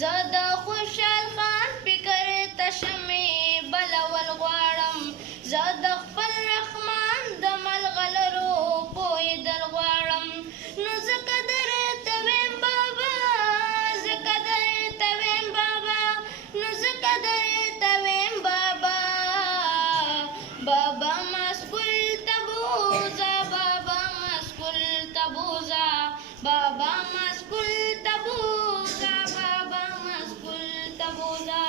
زه د خوشحال خان فکر ته شمې بلول غواړم زه د خپل رحمان د ملغلرو پوهېدل غواړم نو ځکه درته ویم بابا ځکه درته ویم بابا نو ځکه درته ویم بابا بابا ما سکول ته بوځه بابا ما سکول ته بوځه بابا ما سکول ته بوځه بابا ما سکول ته بوځه